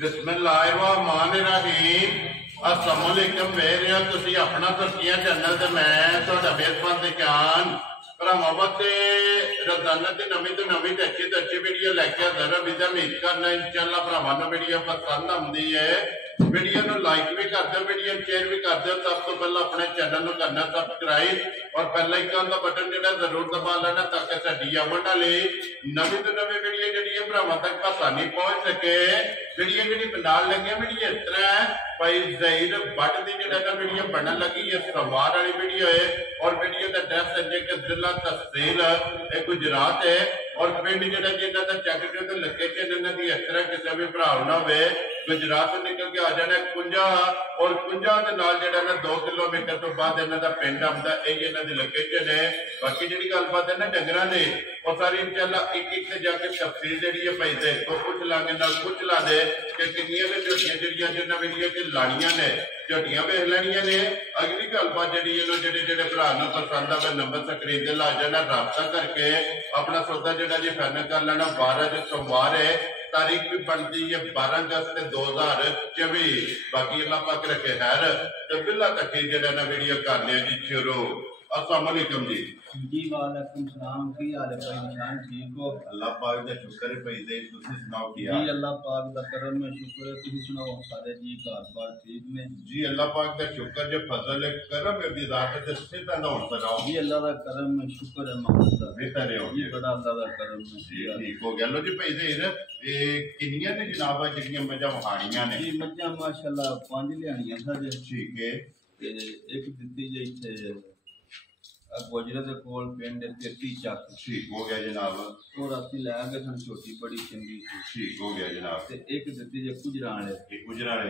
बिस्मिल्लाहिर्रहमानिर्रहीम। अस्सलाम वालेकुम वेरियो तुसी अपना तुर्किया चैनल ते मैं तुहाडा मेहरबान ते जान भरावां वास्ते रोजाना दी नवीं तो अच्छी वीडियो लैके आंदा रहा। वीडियो उम्मीद करना इंशाअल्लाह भरावां नूं वीडियो पसंद आउंदी है। वीडियो नूं लाइक भी कर दो, वीडियो शेयर भी कर दो। सब तो पहले अपने चैनल नूं करना सबसक्राइब और बेल आइकन का बटन जिहड़ा जरूर दबा लेना ताकि साडी आउण वाली नवीं तो नवीं वीडियो जिहड़ी है भरावां तक आसानी पहुंच सके। वीडियो जिहड़ी बनाण लगे वीडियो इस तरह है भाई ज़हीर बट दी जिहड़ा ना वीडियो बनन लगी है समार वाली वीडियो है और वीडियो का एड्रेस है कि जिला तहसील गुजरात है और पिंड जिहड़ा जिन्हां दा चैक करके लोकेशन इन्हां दी इस तरह किसी भी भरा ना होवे गुजरात तो निकल के आ जाना कुंजा और कुंजा के नाल जिहड़ा ना 2 किलोमीटर तो बाद इन्हां दा पिंड आउंदा यही इन्हां दी लोकेशन है। बाकी जिहड़ी गलबात है ना डंगरां दी और सारी इंशाअल्लाह एक एक से जाके तफसील जिहड़ी है भाई दे तो कुछ लांगे नाल कुछ ला दे कि कितनियां ने झोटियां जिहड़ियां जिन्हां वीडियो च लाणियां ने झोटियां वेख लैणियां ने। अगली गलबात जिहड़ी है जेडे भरा नूं पसंद आवे नंबर स्क्रीन ते ला जाना राबता करके अपना सौदा जिहड़ा जी फाइनल कर लेना। 12 जो सोमवार है तारीख भी बनती है 12 अगस्त 2024। बाकी अल्लाह पाक रखे खैर तो बिल्ला तक जिहड़ा ना वीडियो करने जी शुरू। अस्सलाम वालेकुम जी। जी वालेकुम सलाम। की हाल है भाई निशान? ठीक हो? अल्लाह पाक दा शुक्र है भाई दे तुसी सुनाओ की जी अल्लाह पाक दा करम है शुक्र है। तुसी सुनाओ सारे जी घर बार ठीक ने? जी अल्लाह पाक दा शुक्र जो फजल है करम है दी जात ते सिद्धा ना हो सकाओ। जी अल्लाह दा करम है शुक्र है मोहम्मद दा बेहतर है जी बड़ा अल्लाह दा करम है जी ठीक हो गया। लो जी भाई दे ये किन्नियां ने जनाब जिहड़ियां मजा वहाड़ियां ने? जी मजा माशाअल्लाह 5 लियाणियां सर। ठीक है ते एक दित्ती जे इथे गोजरे दे कोल पिंड 33 चक। ठीक हो गया जनाब। और राती लै गए सन छोटी बड़ी चंगी सी। ठीक हो गया जनाब। ते एक दित्ती जे गुजराले एक गुजराले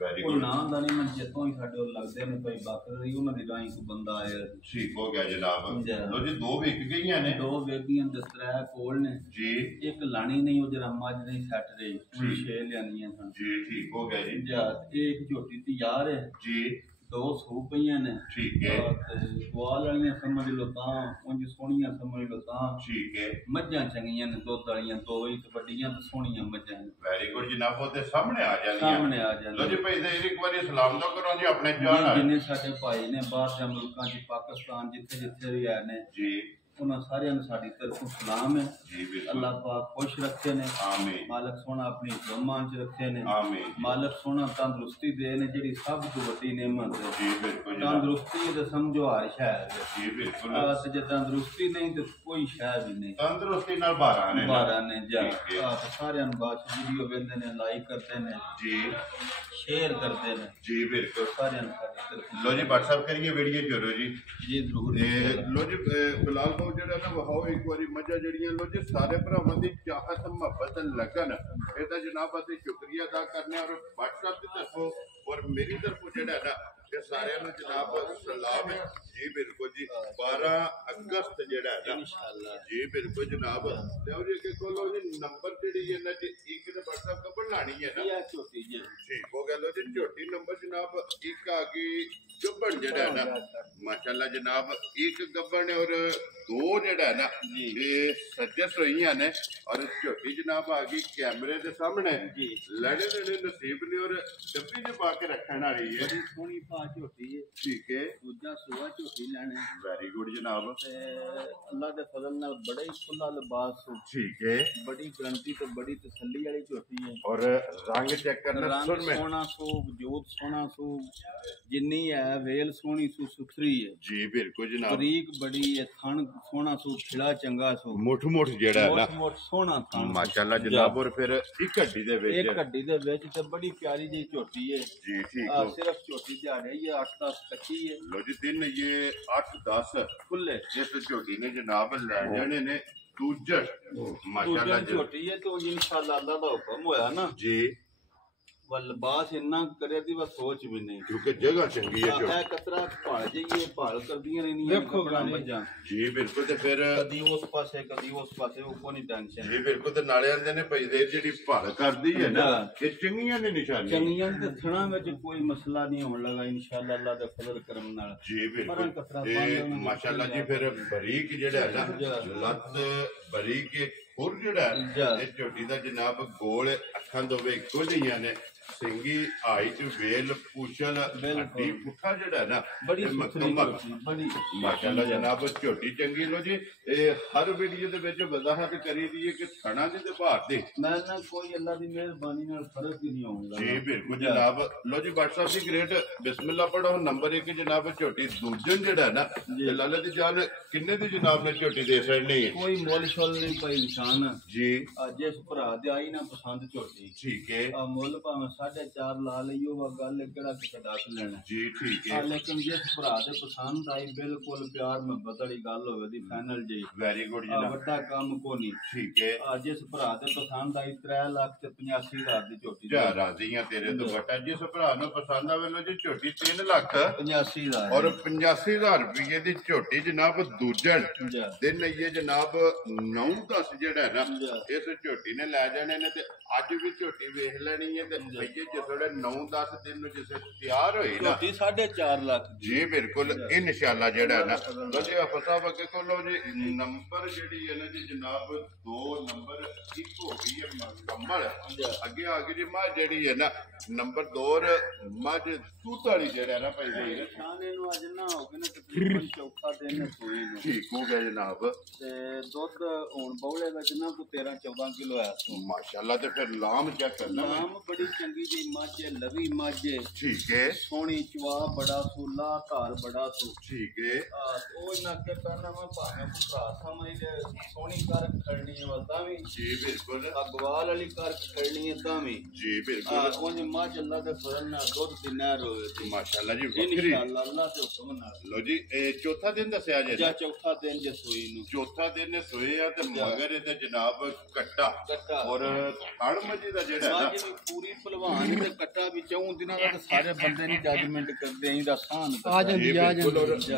वेरी ਉਹ गुड ਨਾਂ ਦਾ ਨਹੀਂ ਮੈਨੂੰ ਚੇਤੋਂ ਹੀ ਸਾਡੇ ਉਹ ਲੱਗਦੇ ਨੇ ਭਾਈ ਬਾਕਰ ਉਹਨਾਂ ਦੀ ਰਾਹੀਂ ਕੋਈ ਬੰਦਾ ਆਇਆ। ठीक हो गया जनाब। जी। लो जी दो विक गईयां ने? 2 ਵੇਦੀਆਂ ਤੇ 3 ਕੋਲ ਨੇ जी। ਇੱਕ ਲਾਣੀ ਨਹੀਂ ਉਹ ਜਿਹੜਾ ਮੱਝ ਨਹੀਂ ਸੈੱਟ ਰਹੀ ਉਹ 6 ਲਿਆਣੀਆਂ ਸਨ। जी ठीक हो गया जी। ਜਾਂ ਇੱਕ ਝੋਟੀ ਤਿਆਰ ਹੈ जी 2 ਸੂ ਪਈਆਂ ਨੇ। ठीक है ਤੇ ਵਾਲ ਵਾਲੀਆਂ ਸਮਝ ਲਓ ਤਾਂ ਉਂਝ ਸੋਹਣੀਆਂ ਸਮਝ ਲਓ ਤਾਂ ठीक है ਮੱਝਾਂ ਚੰਗੀਆਂ ਨੇ ਦੁੱਧ ਵਾਲੀਆਂ 2 ਹੀ ਤੇ ਵੱਡੀਆਂ ਤੇ ਸੋਹਣੀਆਂ ਮੱਝਾਂ ਨੇ। वेरी गुड जनाब। वो सामने आ जानी ਸਾਹਮਣੇ ਆ लो ਜਾਂਦੇ जी भाई दे एक बार सलाम तो करो जी अपने जान ਜਿੰਨੇ ਸਾਡੇ ਭਾਈ ਨੇ ਬਾਹਰ ਦੇ ਮੁਲਕਾਂ 'ਚ ਪਾਕਿਸਤਾਨ ਜਿੱਥੇ ਜਿੱਥੇ ਵੀ ਆਏ ਨੇ जी ਉਹਨਾਂ ਸਾਰਿਆਂ ਨੂੰ ਸਾਡੀ ਤਰਫੋਂ ਸਲਾਮ ਹੈ। जी बिल्कुल अल्लाह पाक खुश रखे ने। आमीन मालक सोना अपनी ज़ुबान च रखे ने। आमीन मालक सोना तंदुरुस्ती दे ने जेड़ी सब तो बड़ी नेमत है। जी बिल्कुल जनाब। तंदुरुस्ती है तो समझो हर शय है। जी बिल्कुल ते जे तंदुरुस्ती नहीं तो कोई शय भी नहीं। तंदुरुस्ती नाल बारह ने जा ठीक है। तो सारे बात वीडियो वेंदे ने लाइक करते ने जी शेयर करते ने जी बिल्कुल। सारे साडी तरफ लो जी व्हाट्सएप करिए वीडियो जरूर जी। जी जरूर। लो जी बिलाल भाऊ जेड़ा ना वहाओ एक बारी मजा जड़ियां लो जी सारे भरावां दी चाहत मुहब्बत लगन एदा जनाब असीं शुक्रिया अदा करने और व्हाट्सएप की तरफों और मेरी तरफों जेड़ा ना ये सारे नु जनाब सलाम है जी बिल्कुल जी। 12 अगस्त जेड़ा है ना इंशाअल्लाह जी बिल्कुल जनाब। लो जी के कोलो जी नंबर जेड़ी है ना जी एक ने व्हाट्सएप का बनानी है ना ये छोटी जी ठीक हो गया। लो जी छोटी नंबर जनाब एक आ गई गब्बन जेड़ा है ना माशाल्लाह जनाब एक गब्बन और 2 जेड़ा है ना ये सजस होइयां ने और छोटी जनाब आ गई कैमरे के सामने जी लड़े लड़े नसीब ने और डब्बी च पा के रखने वाली है। बड़ी सोहनी पा झोटी है। ठीक है दूजा सुआ झोटी लैने वेरी गुड जनाब। ते अल्लाह दे फजल नाल बड़ा ही खुला लिबास ठीक है बड़ी गारंटी ते बड़ी तसल्ली वाली झोटी है। और रंग चेक करना रंग सुन में सोना सू वजूद सोना सू जिन्नी है वेल सोहनी सू सुथरी है जी बिल्कुल जनाब। बरीक बड़ी है थन सोना सू खिला चंगा सू मुठ मुठ जेड़ा है ना मोट सोना थन माशाल्लाह जनाब। और फिर एक हड्डी दे विच एक हड्डी दे विच ते बड़ी प्यारी जी झोटी है जी ठीक हो। सिर्फ झोटी दिहाड़े ये 8-10 कच्ची है। लो जी दिन ये 8-10 खुले जिस झोटी ने जनाब ले जाने ने दूजर माशाल्लाह झोटी है तो इंशाअल्लाह अल्लाह दा हुक्म होया ना जी वल लिबास इन्ना करे दी बस सोच भी नहीं क्योंकि जगह चंगी है है कतरा भाल जाइए भाल करदियां रहनियां देखो मज्जां जी बिल्कुल। ते फिर कदी उस पासे वो कोई टेंशन जी बिल्कुल। ते नाले आंदे ने भाई देर जेडी भाल करदी है ना ये चंगियां ने निशानी चंगियां ते थणा विच कोई मसला नहीं होने लगा इंशाअल्लाह अल्लाह दे फजल करम नाल जी बिल्कुल। ते माशाल्लाह जी फिर बरीक जेड़ा है ना लत बरीक ਹੋਰ ਜਿਹੜਾ ਇਹ ਝੋਟੀ ਦਾ ਜਨਾਬ ਗੋਲ ਅੱਖਾਂ ਦੋਵੇਂ ਇੱਕੋ ਜਿਹੀਆਂ ਨੇ ਸਿੰਗੀ ਹਾਈਟ ਵੇਲ ਪੁਛਲ ਹੱਡੀ ਪੁੱਠਾ ਜਿਹੜਾ ਨਾ ਬੜੀ ਮਾਸ਼ਾਅੱਲਾ ਜਨਾਬ ਝੋਟੀ ਚੰਗੀ ਲੋ ਜੀ ਇਹ ਹਰ ਵੀਡੀਓ ਦੇ ਵਿੱਚ ਵਜ਼ਾਹਤ ਕਰੀ ਦੀ ਹੈ ਕਿ ਥਣਾ ਦੇ ਤੇ ਭਾਰ ਦੇ ਮੈਂ ਨਾ ਕੋਈ ਅੱਲਾ ਦੀ ਮਿਹਰਬਾਨੀ ਨਾਲ ਫਰਕ ਹੀ ਨਹੀਂ ਆਉਂਦਾ ਜੀ ਬਿਲਕੁਲ ਜਨਾਬ ਲੋ ਜੀ WhatsApp ਦੀ ਗ੍ਰੇਟ ਬਿਸਮਿਲ੍ਲਾ ਪੜੋ ਨੰਬਰ 1 ਜਨਾਬ ਝੋਟੀ ਦੂਜਨ ਜਿਹੜਾ ਨਾ ਤੇ ਲਾਲੇ ਦੀ ਜਾਨ ਕਿੰਨੇ ਦੀ ਜਨਾਬ ਨੇ ਝੋਟੀ ਦੇ ਸਕਣੀ ਹੈ ਕੋਈ ਮੁੱਲ ਛੋਲ ਨਹੀਂ ਪਈ ਨਿਸ਼ਾਨ ਜੀ ਜਿਸ ਭਰਾ ਦੇ ਆਈ ਨਾ ਪਸੰਦ ਝੋਟੀ ਠੀਕ ਹੈ ਮੁੱਲ ਭਾਵੇਂ 4.5 ਲਾ ਲਈਓ ਵਾ ਗੱਲ ਕਿਹੜਾ ਕਿਤੇ ਦੱਸ ਲੈਣਾ ਜੀ ਠੀਕ ਹੈ ਲੇਕਿਨ ਜਿਸ ਭਰਾ ਦੇ ਪਸੰਦ ਆਈ ਬਿਲਕੁਲ ਪਿਆਰ ਮੁਹੱਬਤ ਵਾਲੀ ਗੱਲ ਹੋਵੇ ਦੀ ਫਾਈਨਲ ਜੀ ਵੈਰੀ ਗੁੱਡ ਜਨਾਬ ਵੱਡਾ ਕੰਮ ਕੋ ਨਹੀਂ ਠੀਕ ਹੈ ਜਿਸ ਭਰਾ ਦੇ ਪਸੰਦ ਆਈ 3,85,000 ਦੀ ਝੋਟੀ ਜਾ ਰਾਜ਼ੀਆਂ ਤੇਰੇ ਤੋਂ ਬਟਾ ਜਿਸ ਭਰਾ ਨੂੰ ਪਸੰਦ ਆਵੇ ਲੋ ਜੀ ਝੋਟੀ 3,85,000 ਔਰ 85,000 ਰੁਪਏ ਦੀ ਝੋਟੀ ਜਨਾਬ ਦੂਜਣ ਦਿਨ ਇਹ ਜਨਾਬ 9-10 ਜਿਹੜਾ ਹੈ ਨਾ ਇਸ ਝੋਟੀ ਨੇ ਲੈ ਜਾਣੇ ਨੇ ਤੇ ਅੱਜ ਵੀ ਝੋਟੀ ਵੇਖ ਲੈਣੀ ਹੈ ਤੇ ਭਈਏ ਜਿਹੜੇ 9-10 ਦਿਨ ਨੂੰ ਜਿਸੇ ਤਿਆਰ ਹੋਈ ਨਾ ਝੋਟੀ 4.5 ਲੱਖ ਜੀ ਬਿਲਕੁਲ ਇਨਸ਼ਾਅੱਲਾ ਜਿਹੜਾ ਨਾ ਲੋ ਜੀ ਫਸਾਬ ਅੱਗੇ ਕੋਲੋ ਜੀ ਨੰਬਰ ਜਿਹੜੀ ਹੈ ਨਾ ਜੀ ਜਨਾਬ 2 ਨੰਬਰ 1 ਹੋ ਗਈ ਹੈ ਮੁਕੰਮਲ ਅੱਗੇ ਆ ਗਈ ਜੀ ਮੱਝ ਜਿਹੜੀ ਹੈ ਨਾ ਨੰਬਰ 2 ਮੱਝ ਤੂਤ ਵਾਲੀ ਜਿਹੜਾ ਨਾ ਭਾਈ ਜੀ ਸ਼ਾਨੇ ਨੂੰ ਅੱਜ ਨਾ ਹੋ ਗਏ ਨਾ ਤਕਰੀਬਨ ਚੌਥਾ ਦਿਨ ਸੂਈ ਨੂੰ ਠੀਕ ਹੋ ਗਿਆ ਜਨਾਬ ਤੇ ਦੁੱਧ ਹੁਣ ਬੌਲੇ ਵਿੱਚ ਨਾ ਕੋ 13-14 ਕਿਲੋ ਆ ਮਾਸ਼ਾਅੱਲਾ ਤੇ ਫਿਰ ਲਾਮ ਚੈੱਕ ਕਰਨਾ ਲਾਮ ਬੜੀ ਚੰਗੀ ਜੀ ਮੱਝ ਲਵੀ ਮੱਝ ਠੀਕ ਹੈ ਸੋਹਣੀ ਚਵਾ ਬੜਾ ਸੂਲਾ ਧਾਰ ਬੜਾ ਸੂ ਠੀਕ ਹੈ ਉਹ ਨਾ ਕੇ ਪਹਿਲਾਂ ਮੈਂ ਭਾਵੇਂ ਭਰਾ ਸਮਝ ਸੋਹਣੀ ਕਰ ਖੜਨੀ ਹੈ ਤਾਂ ਵੀ ਜੀ ਬਿਲਕੁਲ ਅਗਵਾਲ ਵਾਲੀ ਕਰ ਖੜਨੀ ਹੈ ਤਾਂ ਵੀ ਜੀ ਬਿਲਕੁਲ ਉਹ ਮੱਝ ਅੱਲਾ ਦੇ ਫਜ਼ਲ ਨਾਲ ਦੁੱਧ ਦੀ ਨਹਿਰ ਹੋਵੇ ਮਾਸ਼ਾਅੱਲਾ ਜੀ ਵੱਖਰੀ ਇਨਸ਼ਾਅੱਲਾ ਅੱਲਾ ਦੇ ਹੁਕਮ ਨਾਲ ਲੋ ਜੀ ਇਹ ਚੌਥਾ ਦਿਨ ਦੱਸਿਆ ਜੇ ਜਾਂ ਚੌਥਾ ਦਿਨ ਜੇ ਸੂਈ ਨੂੰ ਚੌਥਾ ਦਿਨ ਨੇ ਸੋਏ ਆ ਤੇ ਮਗਰ ਇਹਦੇ ਜਨਾਬ ਕੱਟਾ ਔਰ ਹੜ ਮੱਝੀ ਦਾ ਜਿਹੜਾ ਨਾ ਪੂਰੀ ਭਲਵਾਨ ਤੇ ਕੱਟਾ ਵੀ ਚੌਂ ਦਿਨਾਂ ਦਾ ਸਾਰੇ ਬੰਦੇ ਨਹੀਂ ਜੱਜਮੈਂਟ ਕਰਦੇ ਆਂ ਦਾ ਸਾਨ ਆ ਜਾਂਦੀ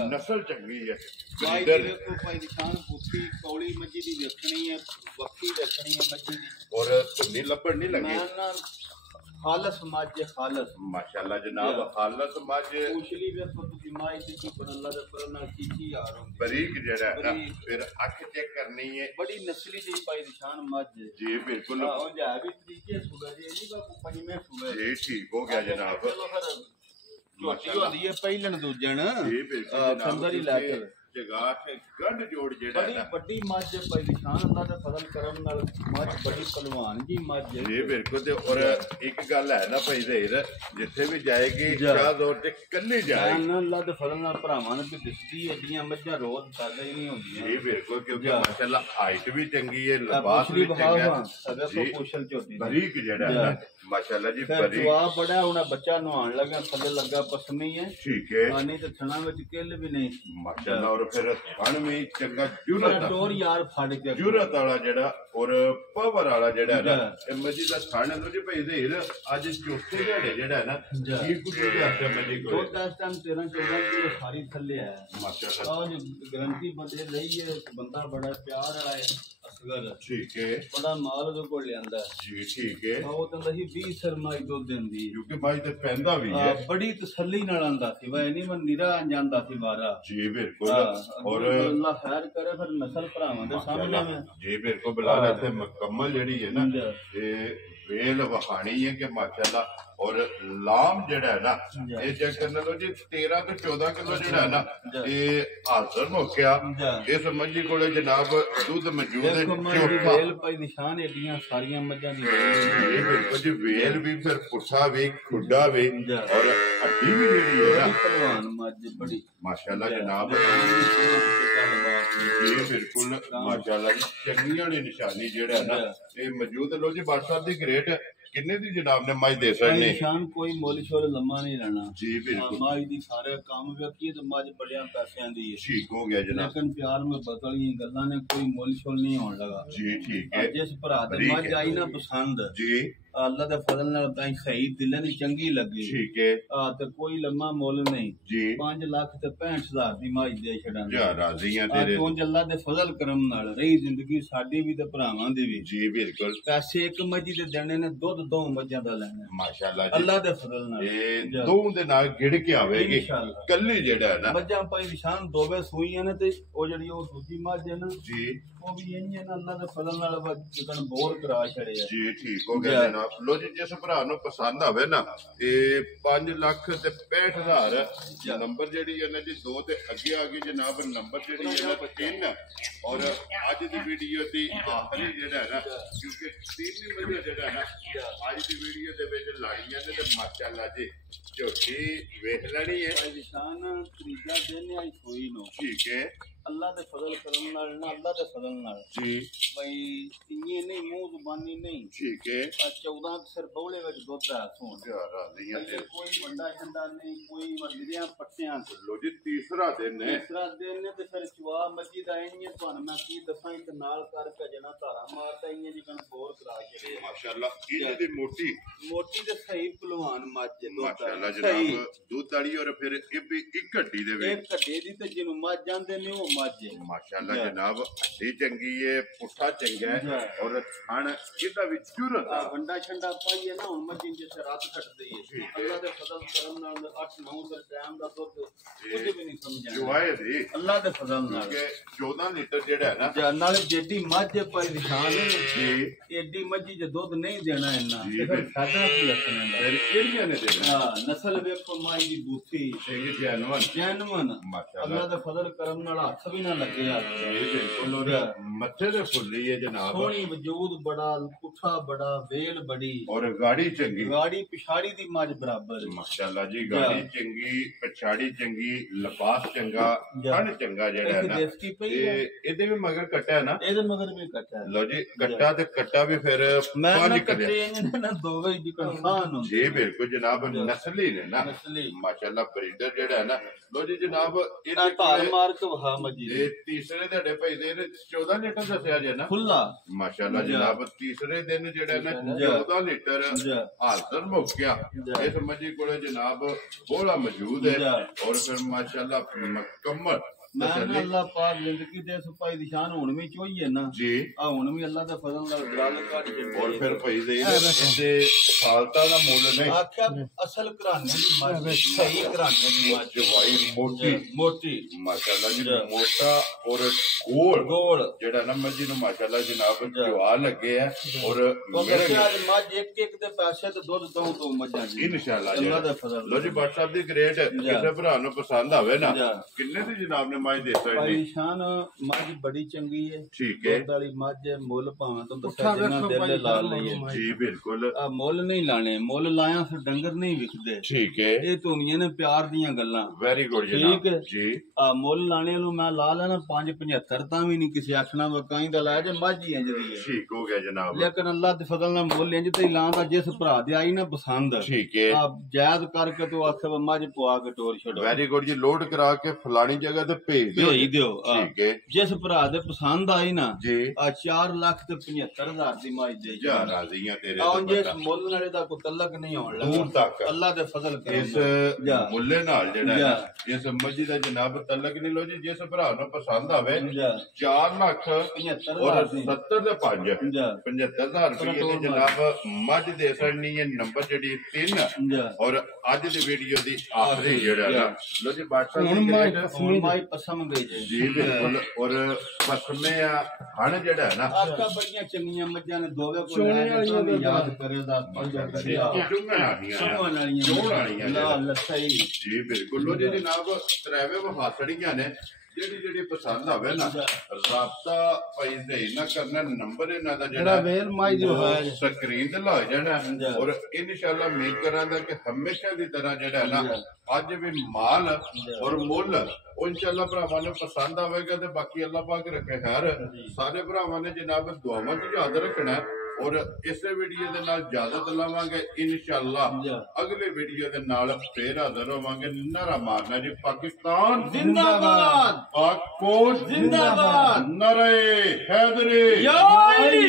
ਨਸਲ ਚੰਗੀ ਹੈ ਭਾਈ ਦੇਖੋ ਭਾਈ ਨਿਸ਼ਾਨ ਪੁੱਤੀ ਕੌਲੀ ਮੱਝੀ ਦੀ ਵੇਖਣੀ ਹੈ ਬੱਕੀ ਵੇਖਣੀ ਹੈ ਮੱਝੀ ਦੀ ਔਰ ਧੁੰਨੀ ਲੱਭਣ ਨਹੀਂ ਲੱਗੀ ਖਾਲਸ ਮੱਝ ਖਾਲਸ ਮਾਸ਼ਾਅੱਲਾ ਜਨਾਬ ਖਾਲਸ ਮੱਝ ਉਛਲੀ ਵੇਖੋ ਤੁਸੀਂ ਮਾਈ ਦੀ ਕੀ ਪਰ ਅੱਲਾ ਦੇ ਪਰ ਨਾਲ ਕੀ ਯਾਰ ਹੁੰਦੀ ਬਰੀਕ ਜਿਹੜਾ ਹੈ ਨਾ ਫਿਰ ਅੱਖ ਚੈੱਕ ਕਰਨੀ ਹੈ ਬੜੀ ਨਸਲੀ ਦੀ ਭਾਈ ਨਿਸ਼ਾਨ ਮੱਝ ਜੀ ਬਿਲਕੁਲ ਉਹ ਜਾ ਵੀ ਤਰੀਕੇ ਸੁਗਾ ਜੀ ਨਹੀਂ ਕੋ ਪੰਜਵੇਂ ਸੁਗਾ ਜੀ ਠੀਕ ਹੋ ਗਿਆ ਜਨਾਬ ਝੋਟੀ ਹੁੰਦੀ ਹੈ ਪਹਿਲਣ ਦੂਜਣ ਜੀ ਬਿਲਕੁਲ ਖੰਦਰ ਹੀ ਲੈ ਕੇ ਜਗਾ ਕੇ ਗੱਡ ਜੋੜ ਜਿਹੜਾ ਬੜੀ ਵੱਡੀ ਮੱਝ ਭਾਈ ਨਿਸ਼ਾਨ ਅੱਲਾ ਦੇ ਫਜ਼ਲ ਕਰਮ ਨਾਲ ਮੱਝ ਬੜੀ ਪਹਿਲਵਾਨ ਜੀ ਮੱਝ ਜੀ ਬਿਲਕੁਲ ਤੇ ਔਰ ਇੱਕ ਗੱਲ ਹੈ ਨਾ ਭਾਈ ਜ਼ਹੀਰ ਜਿੱਥੇ ਵੀ ਜਾਏਗੀ ਸ਼ਾਹ ਦੌਰ ਤੇ ਕੱਲੀ ਜਾਏਗੀ ਅੱਲਾ ਦੇ ਫਜ਼ਲ ਨਾਲ ਭਰਾਵਾਂ ਨੇ ਤੇ ਦਿਸਦੀ ਐਡੀਆਂ ਮੱਝਾਂ ਰੋਜ਼ ਪੈਦਾ ਹੀ ਨਹੀਂ ਹੁੰਦੀਆਂ ਜੀ ਬਿਲਕੁਲ ਕਿਉਂਕਿ ਮਾਸ਼ਾਅੱਲਾ ਹਾਈਟ ਵੀ ਚੰਗੀ ਹੈ ਲਿਬਾਸ ਵੀ ਚੰਗਾ ਅਗਰ ਕੋ ਪੁੱਛਲ ਝੋਟੀ ਬਰੀਕ ਜਿਹੜਾ ਹੈ ਮਾਸ਼ਾਅੱਲਾ ਜੀ ਬਰੀਕ ਜਵਾਬ ਬੜਾ ਹੁਣ ਬੱਚਾ ਨਹਾਉਣ ਲੱਗਾ ਥੱਲੇ ਲੱਗਾ ਪਸਮੀ ਹੈ ਠੀਕ ਹੈ ਪਾਣੀ ਤੇ ਥਣਾ ਵਿੱਚ ਕਿੱਲ ਵੀ ਨਹੀਂ ਮਾਸ਼ਾਅੱਲਾ ਔਰ ਫਿਰ ਥਣ ਵੀ ਚੰਗਾ ਜੁਰਤ ਟੋਰ ਯਾਰ ਫੜ ਕੇ ਜੁਰਤ ਵਾਲਾ ਜਿਹੜਾ ਔਰ ਪਾਵਰ ਵਾਲਾ ਜਿਹੜਾ ਨਾ ਇਹ ਮੱਝੀ ਦਾ ਥਣ ਨੂੰ ਜੀ ਭਾਈ ਜ਼ਹੀਰ ਅੱਜ ਚੌਥੇ ਦਿਹਾੜੇ ਜਿਹੜਾ ਹੈ ਨਾ ਕੀ ਕੁਝ ਹੱਥ ਮੱਝੀ ਕੋਲ ਉਹ ਦਸ ਟਾਈਮ 13-14 ਕਿਲੋ ਸਾਰੀ ਥੱਲੇ ਆ ਮਾਸ਼ਾਅੱਲਾ ਉਹ ਗਰੰਟੀ ਬੰਦੇ ਲਈ ਹੈ ਬੰਦਾ ਬੜਾ ਪਿਆਰ ਵਾਲਾ ਹੈ ਅਸਗਰ ਠੀਕ ਹੈ ਬੜਾ ਮਾਲ ਉਹਦੇ ਕੋਲ ਲਿਆਂਦਾ ਜੀ ਠੀਕ ਹੈ ਉਹ ਕਹਿੰਦਾ ਸੀ 20 ਸਰਮਾਈ ਦੁੱਧ ਦਿੰਦੀ ਕਿਉਂਕਿ ਮੱਝ ਤੇ ਪੈਂਦਾ ਵੀ ਹੈ ਬੜੀ ਤਸੱਲੀ ਨਾਲ ਆਂਦਾ ਸੀ ਵਾ ਨਹੀਂ ਮੈਂ ਨਿਰਾ ਜਾਂਦਾ ਸੀ ਬਾਰਾ ਜੀ ਬਿਲਕੁਲ ਔਰ ਅੱਲਾ ਖੈਰ ਕਰੇ ਫਿਰ ਨਸਲ ਭਰਾਵਾਂ ਦੇ ਸਾਹਮਣੇ ਮੈਂ ਜੀ ਬਿਲਕੁਲ ਬਲਾਲ ਇੱਥੇ ਮੁਕੰਮਲ ਜਿਹੜੀ ਹੈ ਨਾ ਇਹ ਵੇਲ ਵਹਾਣੀ ਹੈ ਕਿ ਮਾਸ਼ਾਅੱਲਾ ਔਰ ਲਾਮ ਜਿਹੜਾ ਹੈ ਨਾ ਇਹ ਚੈੱਕ ਕਰਨ ਲੋ ਜੀ 13 ਤੋਂ 14 ਕਿਲੋ ਜਿਹੜਾ ਹੈ ਨਾ ਇਹ ਹਾਜ਼ਰ ਹੋ ਗਿਆ ਇਸ ਮੱਝੀ ਕੋਲੇ ਜਨਾਬ ਦੁੱਧ ਮੌਜੂਦ ਹੈ ਚੌਥਾ ਵੇਲ ਭਾਈ ਨਿਸ਼ਾਨ ਏਡੀਆਂ ਸਾਰੀਆਂ ਮੱਝਾਂ ਦੀ ਇਹ ਬਿਲਕੁਲ ਜੀ ਵੇਲ ਵੀ ਫਿਰ ਪੁੱਠਾ ਵੀ ਖੁੱਡਾ ਵੀ ਔਰ ਹੱਡੀ ਵੀ ਜਿਹੜੀ ਹੈ ਨਾ ਪਹਿਲਵਾਨ ਮੱਝ ਬੜੀ ਮਾਸ਼ਾਅੱਲਾ ਜਨਾਬ ਇਹ ਬਿਲਕੁਲ ਮਾਸ਼ਾਅੱਲਾ ਜੀ ਚੰਗੀਆਂ ਨੇ ਨਿਸ਼ਾਨੀ ਜਿਹੜਾ ਹੈ ਨਾ ਇਹ ਮੌਜੂਦ ਲੋ ਜੀ WhatsApp ਦੀ ਗ੍ਰੇਟ ਕਿੰਨੇ ਦੀ ਜਨਾਬ ਨੇ ਮੱਝ ਦੇ ਸਕਦੇ ਨਿਸ਼ਾਨ ਕੋਈ ਮੁੱਲ ਛੋੜ ਲੰਮਾ ਨਹੀਂ ਰਹਿਣਾ ਜੀ ਬਿਲਕੁਲ ਮੱਝ ਦੀ ਸਾਰੇ ਕੰਮ ਵੇਖੀਏ ਤੇ ਮੱਝ ਬੜਿਆਂ ਪੈਸਿਆਂ ਦੀ ਹੈ ਠੀਕ ਹੋ ਗਿਆ ਜਨਾਬ ਲੇਕਿਨ ਪਿਆਰ में ਬਦਲੀਆਂ ਗੱਲਾਂ ਨੇ ਕੋਈ ਮੁੱਲ ਛੋੜ ਨਹੀਂ ਹੋਣ ਲਗਾ ਜੀ ਠੀਕ ਹੈ ਜਿਸ ਭਰਾ ਦੇ ਮੱਝ ਆਈ ਨਾ ਪਸੰਦ ਜੀ ਅੱਲਾ ਦੇ ਫਜ਼ਲ ਨਾਲ ਤਾਂ ਸਹੀ ਦਿਲਾਂ ਦੀ ਚੰਗੀ ਲੱਗੀ ਠੀਕ ਹੈ ਤੇ ਕੋਈ ਲੰਮਾ ਮੁੱਲ ਨਹੀਂ ਜੀ 5 ਲੱਖ ਤੇ 65,000 ਦੀ ਮੱਝ ਦੇ ਛੜਾਂਗੇ ਜਾ ਰਾਜ਼ੀਆਂ ਤੇਰੇ ਤੋਂ ਅੱਲਾ ਦੇ ਫਜ਼ਲ ਕਰਮ ਨਾਲ ਰਹੀ ਜ਼ਿੰਦਗੀ ਸਾਡੀ ਵੀ ਤੇ ਭਰਾਵਾਂ ਦੀ ਵੀ ਜੀ ਬਿਲਕੁਲ ਪੈਸੇ ਇੱਕ ਮੱਝੀ ਦੇ ਦੇਣੇ ਨੇ ਦੁੱਧ ਦੋ ਮੱਝਾਂ ਦਾ ਲੈਣਾ ਮਾਸ਼ਾਅੱਲਾ ਜੀ ਅੱਲਾ ਦੇ ਫਜ਼ਲ ਨਾਲ ਇਹ ਦੋ ਦੇ ਨਾਲ ਗਿੜ ਕੇ ਆਵੇਗੀ ਕੱਲੀ ਜਿਹੜਾ ਹੈ ਨਾ ਮੱਝਾਂ ਭਾਈ ਨਿਸ਼ਾਨ ਦੋਵੇਂ ਸੂਈਆਂ ਨੇ ਤੇ ਉਹ ਜਿਹੜੀ ਉਹ ਦੂਜੀ ਮੱਝ ਹੈ ਨਾ ਜੀ वो भी यही है ना अल्लाह के फजल नाल जिकन बोर करा छड़े है जी ठीक हो गया जनाब लो जी जिस भरा नु पसंद आवे ना ये 5,65,000 नंबर जेडी है ना जी 2 ते अगे आगे जनाब नंबर जेडी है ना 3 और आज दी वीडियो दी आखिरी जेड़ा है ना क्योंकि 3 महीने जेड़ा है ना आज दी वीडियो दे विच लाड़ियां ने ते माशाअल्लाह जी झोटी वेख लेनी है निशान त्रीजा दिन आई सोई नो ठीक है अल्लाह दे फजल करम नाल ना अल्लाह दे फजल नाल जी भाई इन्नी नहीं मुंह जुबानी नहीं ठीक है 14 सिर बौले विच दुध है सोन यार नहीं है कोई वंडा छंडा नहीं कोई वडलियां पट्टियां लो जी तीसरा दिन है तीसरा दिन ने ते फिर चवा मस्जिद आएंगे तो मैं की दसां इक नाल करके जना धारा मारता इन्ने जिकन बोर करा के माशाल्लाह इन्नी दी मोटी ते सही पहलवान मज माशाल्लाह जनाब दूध वाली और फिर ये भी एक हड्डी दे एक घड्डे दी ते जिनु मज जांदे ने माशाल्लाह जनाब हड्डी चंगी है पुट्ठा चंगा है और खान किदा भी जरूरत है वंडा छंडा पाइए ना हुन मजीन जिस रात कटदी है अल्लाह दे फजल करम नाल 8-9 सर टाइम दा दुध कुछ भी नहीं समझा जो आए दी अल्लाह दे फजल नाल के 14 लीटर जेड़ा है ना नाल जेडी मझ पर निशान है एडी मजी जे दुध नहीं देना इना फिर फायदा की रखना फिर केड़ियां ने देना हां नस्ल वेखो माई दी बूथी सही जानवन माशाल्लाह अल्लाह दे फजल करम नाल हाथ भी ना लगे यार बिल्कुल और मथे दे फुल्ली है जनाब सोनी वजूद बड़ा पुठा बड़ा वेल बड़ी और गाड़ी चंगी गाड़ी पिछाड़ी दी मझ बराबर माशाल्लाह जी गाड़ी चंगी पिछाड़ी चंगी लपास चंगा थन चंगा जेड़ा है ना एदे भी मगर कट्टा है ना एदे मगर भी कट्टा है लो जी कट्टा ते कट्टा भी फिर पानी कट्टे ना दो वे दी कंसान हो जी बिल्कुल जनाब नस्ली ने ना माशाल्लाह ब्रीडर जेड़ा है ना लो जी जनाब ए तार मार के वहा मजी ये तीसरे ढड़े भाई दे 14 लीटर दसया जे ना खुला माशाल्लाह जनाब तीसरे दिन जेड़ा ना 14 लीटर हाजर मुक गया इस मजी कोले जनाब बोला मौजूद है और फिर माशाल्लाह मुकम्मल मैं अल्लाह पाक जिंदगी दे सुपाई दी शान हुन भी चोई है ना जी आ हुन भी अल्लाह दा फजल नाल दलाल काट के और फिर भाई दे इसे फालता दा मोल नहीं आख्या असल घराने दी मज सही घराने दी मज जवाई मोटी मोटी माशाल्लाह जी मोटा और गोल जेड़ा ना मजी नु माशाल्लाह जनाब जवा लगे है और मेरे मज एक एक दे पैसे ते दूध तो मजा जी इंशाल्लाह अल्लाह दा फजल लो जी बादशाह दी ग्रेट किसे भरा नु पसंद आवे ना किन्ने दी जनाब ने मज दे सकते भाई शान मज बड़ी चंगी है ठीक है दूध वाली मज मुल भावे तो दसा जिन्ना दिल ला लईए जी बिल्कुल आ मुल नहीं लाने मुल लाया फिर डंगर नहीं विकदे ठीक है ये धुनियां ने प्यार दियां गल्लां वेरी गुड ठीक है जी आ मुल लाने नु मैं ला लेना 5.75 तां भी नहीं किसी आखना वकाई दा लाया जे मज ही इंज दी है ठीक हो गया जनाब लेकिन अल्लाह दे फजल नाल मुल इंज ते लांदा जिस भरा दे आई ना पसंद ठीक है आ जायद करके तो आखे मज पवा के टोर छड़ो वेरी गुड जी लोड करा के फलानी जगह ते भेज दियो ठीक है जिस भरा दे पसंद आई ना जी आ 4,75,000 दी माई दे जा राजियां तेरे आउं जिस मुल नाले दा कोई तलक नहीं होण लगा दूर तक अल्लाह दे फजल करे इस मुल्ले नाल जेड़ा है इस मस्जिद दा जनाब तलक नहीं लो जी जिस भरा नु पसंद आवे 4 लाख और 70 दे 5 75,000 रुपए दे जनाब मज दे सकनी है नंबर जेडी 3 और आज दी वीडियो दी आखिरी जेड़ा ना लो जी बादशाह माई पसंद दे जी बिल्कुल और पसमे हण जेड़ा है ना आका बड़ियां चंगियां मज्जां ने दोवे को ले याद करे दा जी बिल्कुल लो जी जनाब त्रैवे वहासड़ियां ने जेडी पसंद आवे ना राबता भाई दे ना करना नंबर इना दा जेड़ा वेल माई जो है स्क्रीन ते ला जाना और इंशाल्लाह उम्मीद करांदा कि हमेशा दी तरह जेड़ा ना आज भी माल और मुल इंशाल्लाह भरावां ने पसंद आवेगा ते बाकी अल्लाह पाक रखे खैर सारे भरावां ने जनाब दुआवां च याद रखना और इस वीडियो दे नाल इजाजत लवांगे इंशाल्लाह अगले वीडियो दे नाल फिर हाजिर होवांगे नारा मारना जी पाकिस्तान जिंदाबाद पाक फौज जिंदाबाद नारे हैदरी या अली